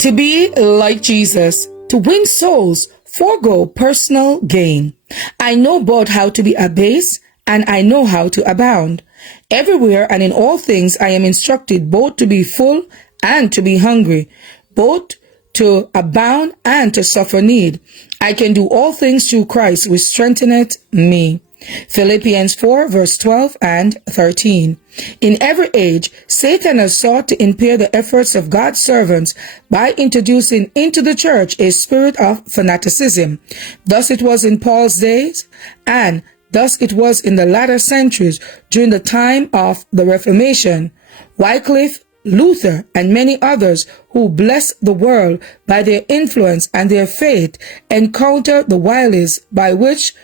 To be like Jesus, to win souls, forego personal gain. I know both how to be abased and I know how to abound. Everywhere and in all things I am instructed both to be full and to be hungry, both to abound and to suffer need. I can do all things through Christ which strengtheneth me. Philippians 4 verse 12 and 13. In every age, Satan has sought to impair the efforts of God's servants by introducing into the church a spirit of fanaticism. Thus it was in Paul's days, and thus it was in the latter centuries during the time of the Reformation. Wycliffe, Luther, and many others who blessed the world by their influence and their faith encounter the wiles by which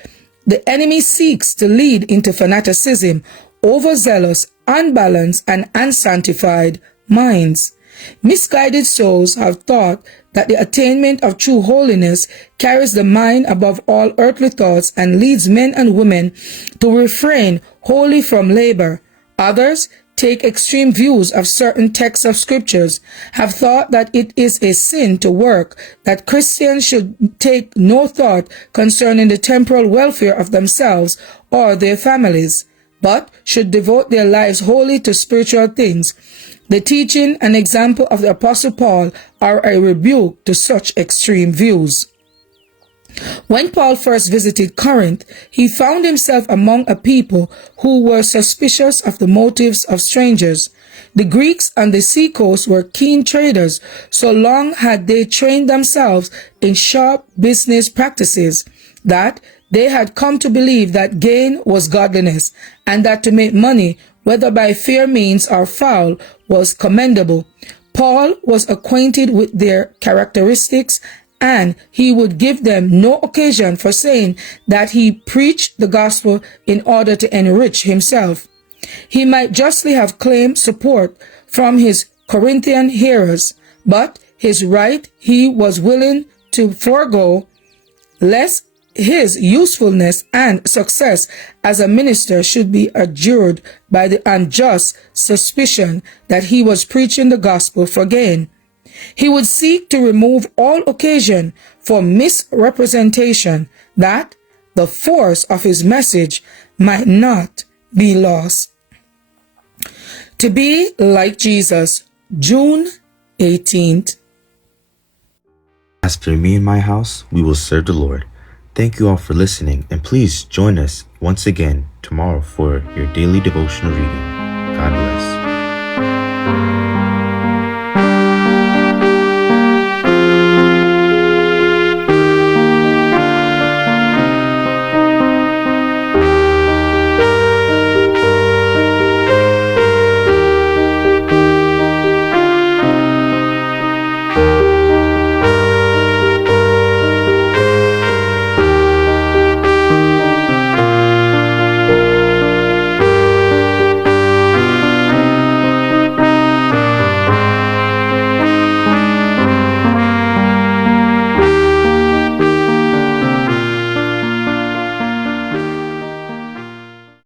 the enemy seeks to lead into fanaticism, overzealous, unbalanced, and unsanctified minds. Misguided souls have thought that the attainment of true holiness carries the mind above all earthly thoughts and leads men and women to refrain wholly from labor. Others take extreme views of certain texts of scriptures, have thought that it is a sin to work, that Christians should take no thought concerning the temporal welfare of themselves or their families, but should devote their lives wholly to spiritual things. The teaching and example of the Apostle Paul are a rebuke to such extreme views. When Paul first visited Corinth, he found himself among a people who were suspicious of the motives of strangers. The Greeks on the seacoast were keen traders, so long had they trained themselves in sharp business practices that they had come to believe that gain was godliness, and that to make money, whether by fair means or foul, was commendable. Paul was acquainted with their characteristics, and he would give them no occasion for saying that he preached the gospel in order to enrich himself. He might justly have claimed support from his Corinthian hearers, but his right he was willing to forego, lest his usefulness and success as a minister should be adjured by the unjust suspicion that he was preaching the gospel for gain. He would seek to remove all occasion for misrepresentation, that the force of his message might not be lost. To be like Jesus, June 18th. As for me and my house, we will serve the Lord. Thank you all for listening, and please join us once again tomorrow for your daily devotional reading. God bless.